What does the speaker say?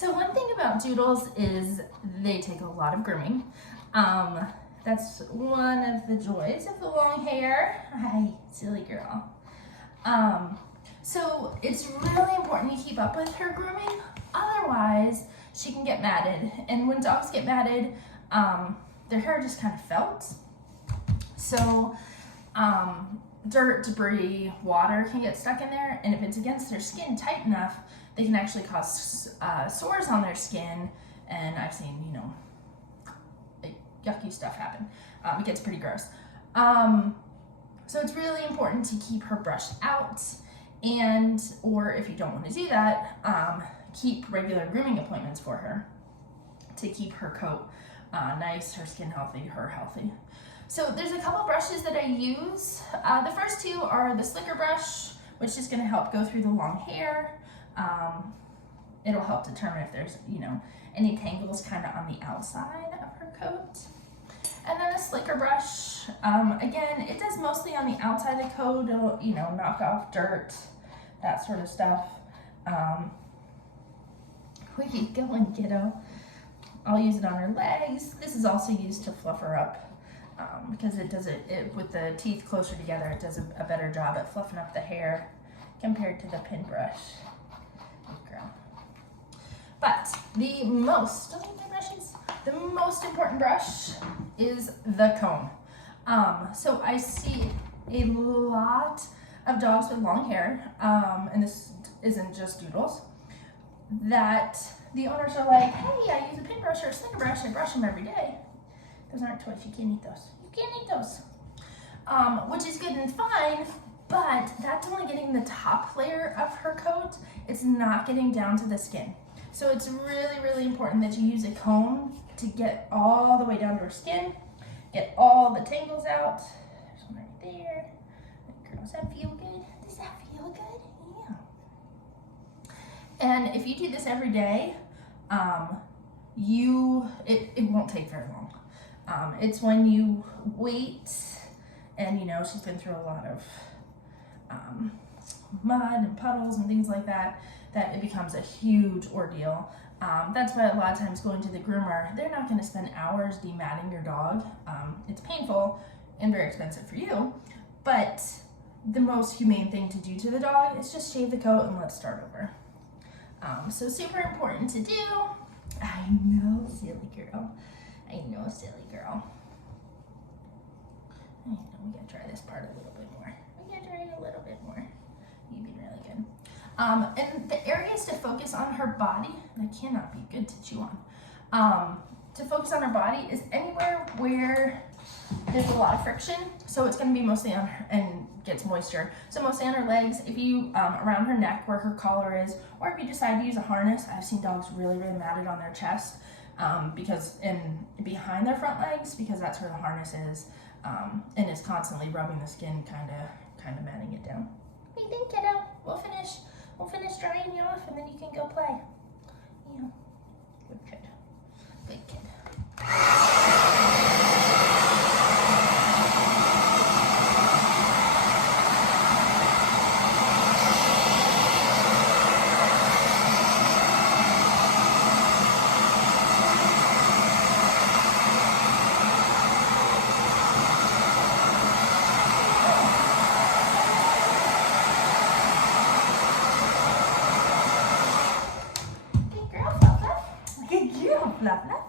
So one thing about doodles is they take a lot of grooming. That's one of the joys of the long hair. Hi, silly girl. So it's really important you keep up with her grooming. Otherwise, she can get matted. And when dogs get matted, their hair just kind of felts. So dirt, debris, water can get stuck in there. And if it's against their skin tight enough, they can actually cause sores on their skin. And I've seen, you know, like yucky stuff happen. It gets pretty gross. So it's really important to keep her brushed out, and, or if you don't want to do that, keep regular grooming appointments for her to keep her coat nice, her skin healthy, her healthy. So there's a couple brushes that I use. The first two are the slicker brush, which is going to help go through the long hair. It'll help determine if there's, you know, any tangles kind of on the outside of her coat. And then a slicker brush, again, it does mostly on the outside of the coat. It'll, you know, knock off dirt, that sort of stuff. Where you going, kiddo? I'll use it on her legs. This is also used to fluff her up because it does it with the teeth closer together. It does a better job at fluffing up the hair compared to the pin brush. Good girl. But the most important brush is the comb. So I see a lot of dogs with long hair, and this isn't just doodles, that the owners are like, hey, I use a pin brush or a slicker brush, I brush them every day. Those aren't toys, you can't eat those. You can't eat those. Which is good and fine, but that's only getting the top layer of her coat. It's not getting down to the skin. So it's really, really important that you use a comb to get all the way down to her skin, get all the tangles out. There's one right there. Girl, does that feel good? Does that feel good? Yeah. And if you do this every day, it won't take very long. It's when you wait and, you know, she's been through a lot of mud and puddles and things like that, that it becomes a huge ordeal. That's why a lot of times going to the groomer, they're not going to spend hours dematting your dog. It's painful and very expensive for you, but the most humane thing to do to the dog is just shave the coat and let's start over. So super important to do. I know, silly girl. I know, silly girl. I know, we gotta try this part a little bit more. We gotta try it a little bit more. You've been really good. And the areas to focus on her body, that cannot be good to chew on. To focus on her body is anywhere where there's a lot of friction. So it's gonna be mostly on her, and gets moisture. So mostly on her legs, if you, around her neck where her collar is, or if you decide to use a harness. I've seen dogs really, really matted on their chest, because, and behind their front legs, because that's where the harness is, and it's constantly rubbing the skin, kind of matting it down. What do you think, kiddo? We'll finish drying you off and then you can go play. Yeah. Good kid. Good kid. Fluff, fluff.